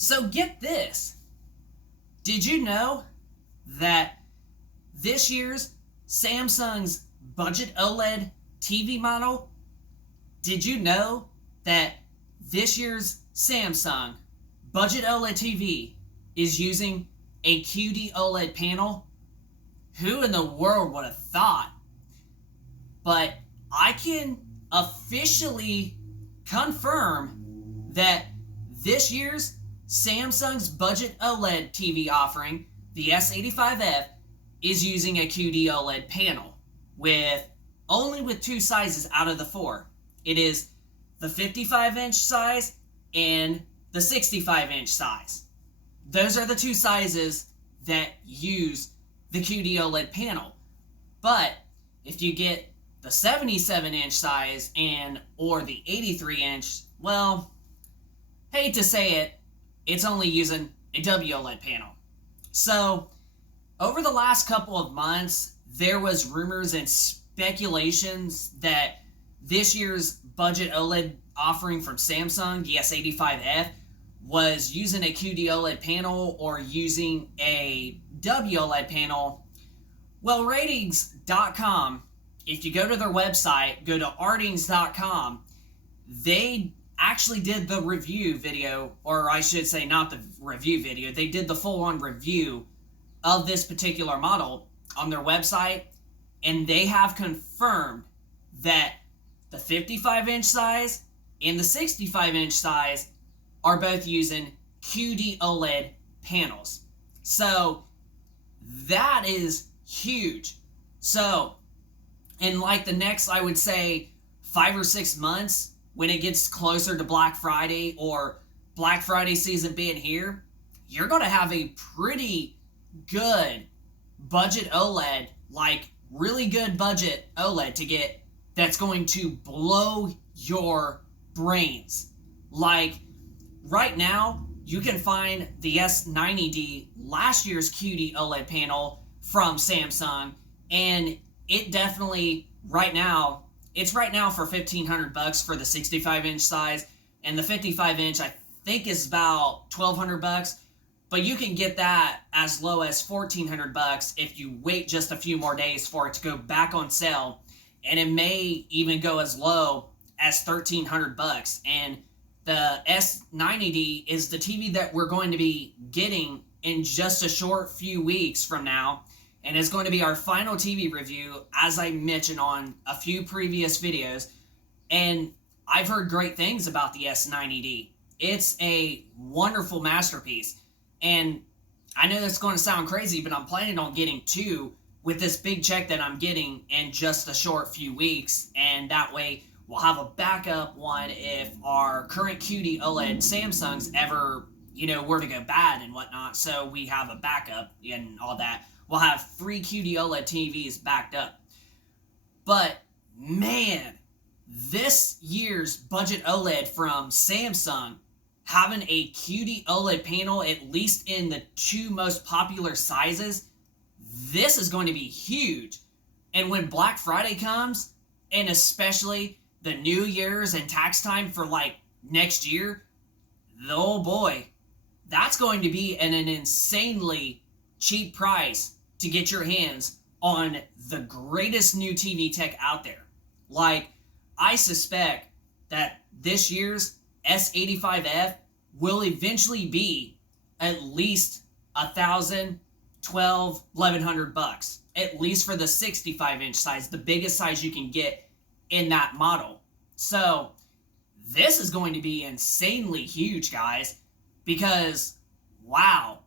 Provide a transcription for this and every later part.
So get this. Did you know that this year's Samsung's budget OLED TV model, did you know that this year's Samsung budget OLED TV is using a QD OLED panel? Who in the world would have thought? But I can officially confirm that this year's Samsung's budget OLED TV offering, the S85F, is using a QD OLED panel with only with two sizes out of the four. It is the 55-inch size and the 65-inch size. Those are the two sizes that use the QD OLED panel. But if you get the 77-inch size and or the 83-inch, well, hate to say it, it's only using a WOLED panel. So, over the last couple of months, there was rumors and speculations that this year's budget OLED offering from Samsung, the S85F, was using a QD OLED panel or using a WOLED panel. Well, ratings.com, if you go to their website, go to artings.com, they actually did the review video, or I should say not the review video, they did the full-on review of this particular model on their website, and they have confirmed that the 55-inch size and the 65-inch size are both using QD OLED panels. So that is huge. So in like the next, I would say, 5 or 6 months, when it gets closer to Black Friday or Black Friday season being here, you're going to have a pretty good budget OLED, like really good budget OLED to get that's going to blow your brains. Like right now, you can find the S90D, last year's QD OLED panel from Samsung, and it definitely it's right now for $1,500 for the 65-inch size, and the 55-inch I think is about $1,200. But you can get that as low as $1,400 if you wait just a few more days for it to go back on sale, and it may even go as low as $1,300. And the S90D is the TV that we're going to be getting in just a short few weeks from now, and it's going to be our final TV review, as I mentioned on a few previous videos. And I've heard great things about the S90D. It's a wonderful masterpiece. And I know that's going to sound crazy, but I'm planning on getting two with this big check that I'm getting in just a short few weeks. And that way we'll have a backup one if our current QD OLED Samsungs ever, were to go bad and whatnot. So we have a backup and all that. We'll have 3 QD OLED TVs backed up. But, man, this year's budget OLED from Samsung, having a QD OLED panel, at least in the 2 most popular sizes, this is going to be huge. And when Black Friday comes, and especially the New Year's and tax time for like next year, oh boy, that's going to be an insanely cheap price to get your hands on the greatest new TV tech out there. Like, I suspect that this year's S85F will eventually be at least $1,000, $1,200, $1,100, at least for the 65-inch size, the biggest size you can get in that model. So this is going to be insanely huge, guys, because wow,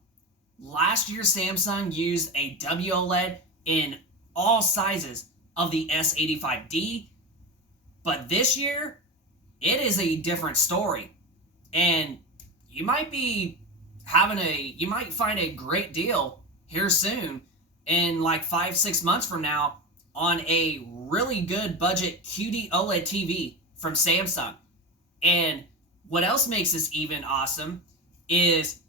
last year Samsung used a WOLED in all sizes of the S85D, but this year it is a different story. And you might find a great deal here soon in like 5-6 months from now on a really good budget QD OLED TV from Samsung. And what else makes this even awesome is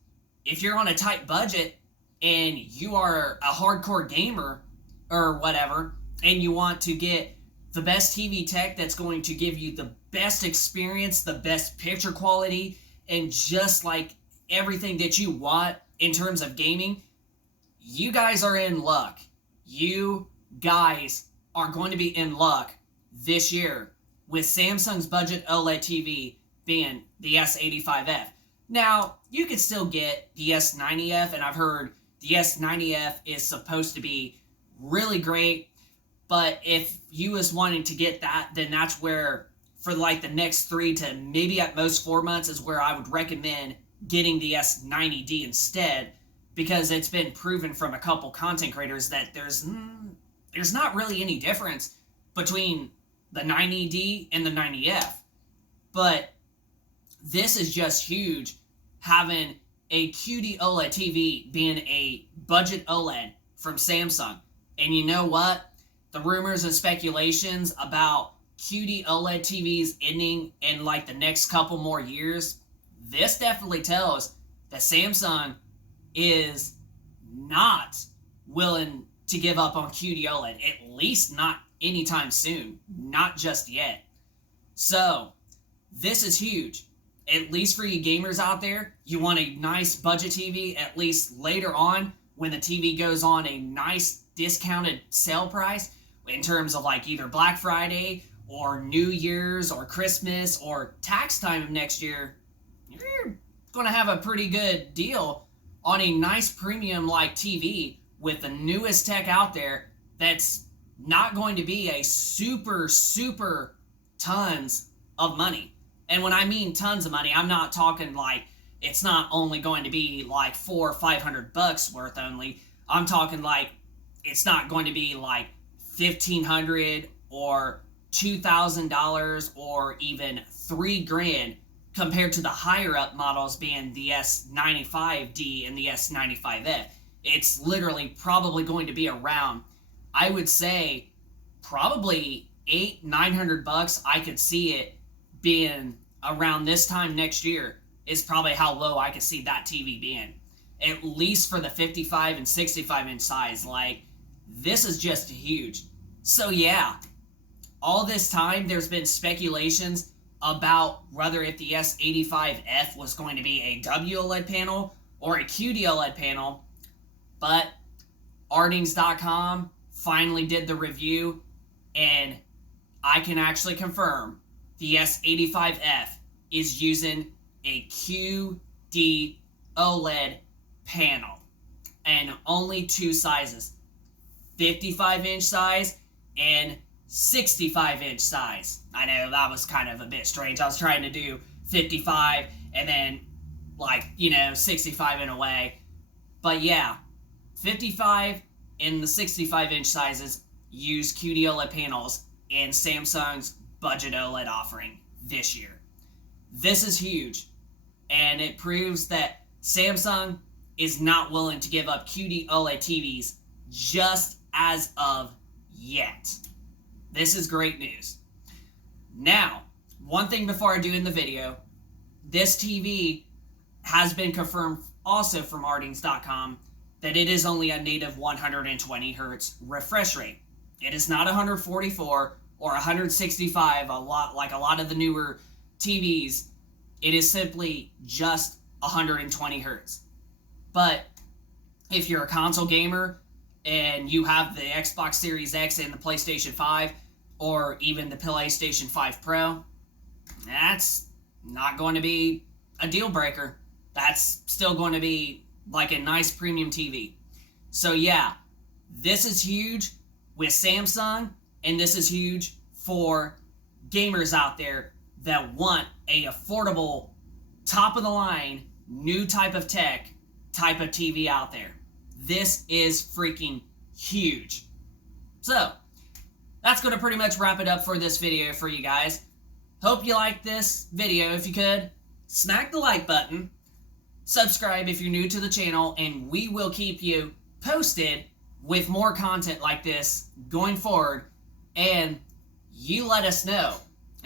if you're on a tight budget and you are a hardcore gamer or whatever, and you want to get the best TV tech that's going to give you the best experience, the best picture quality, and just like everything that you want in terms of gaming, you guys are in luck. You guys are going to be in luck this year with Samsung's budget OLED TV being the S85F. Now, you could still get the S90F, and I've heard the S90F is supposed to be really great, but if you was wanting to get that, then that's where, for like the next 3 to maybe at most 4 months, is where I would recommend getting the S90D instead, because it's been proven from a couple content creators that there's not really any difference between the 90D and the 90F. But this is just huge, having a QD OLED TV being a budget OLED from Samsung. And you know what? The rumors and speculations about QD OLED TVs ending in like the next couple more years, this definitely tells that Samsung is not willing to give up on QD OLED, at least not anytime soon, not just yet. So, this is huge. At least for you gamers out there, you want a nice budget TV, at least later on when the TV goes on a nice discounted sale price in terms of like either Black Friday or New Year's or Christmas or tax time of next year. You're going to have a pretty good deal on a nice premium like TV with the newest tech out there that's not going to be a super tons of money. And when I mean tons of money, I'm not talking like it's not only going to be like $400 or $500 worth only. I'm talking like it's not going to be like $1,500 or $2,000 or even $3,000 compared to the higher up models being the S95D and the S95F. It's literally probably going to be around, I would say, probably $800-900. I could see it being around this time next year is probably how low I could see that TV being. At least for the 55 and 65 inch size. Like, this is just huge. So yeah, all this time there's been speculations about whether if the S85F was going to be a WOLED panel or a QD OLED panel, but Ardings.com finally did the review, and I can actually confirm the S85F is using a QD OLED panel, and only 2 sizes, 55 inch size and 65 inch size. I know that was kind of a bit strange. I was trying to do 55 and then 65 in a way. But yeah, 55 and the 65 inch sizes use QD OLED panels in Samsung's budget OLED offering this year. This is huge, and it proves that Samsung is not willing to give up QD OLED TVs just as of yet. This is great news. Now, one thing before I do in the video, this TV has been confirmed also from Ardings.com that it is only a native 120 hertz refresh rate. It is not 144 or 165, a lot of the newer TVs. It is simply just 120 hertz. But if you're a console gamer and you have the Xbox Series X and the PlayStation 5, or even the PlayStation 5 Pro, that's not going to be a deal breaker. That's still going to be like a nice premium TV. So yeah, this is huge with Samsung, and this is huge for gamers out there that want a affordable, top of the line, new type of tech, type of TV out there. This is freaking huge. So, that's going to pretty much wrap it up for this video for you guys. Hope you liked this video. If you could, smack the like button, subscribe if you're new to the channel, and we will keep you posted with more content like this going forward. And you let us know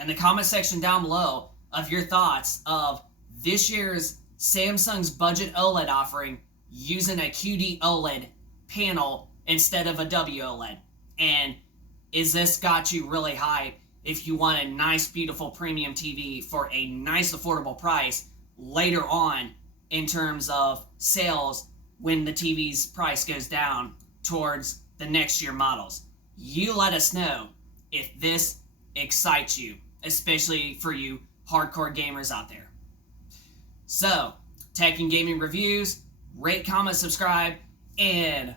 in the comment section down below of your thoughts of this year's Samsung's budget OLED offering using a QD OLED panel instead of a WOLED. And is this got you really hyped if you want a nice, beautiful premium TV for a nice, affordable price later on in terms of sales when the TV's price goes down towards the next year models. You let us know if this excites you, especially for you hardcore gamers out there. So, Tech and Gaming Reviews, rate, comment, subscribe, and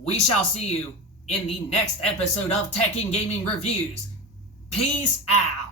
we shall see you in the next episode of Tech and Gaming Reviews. Peace out.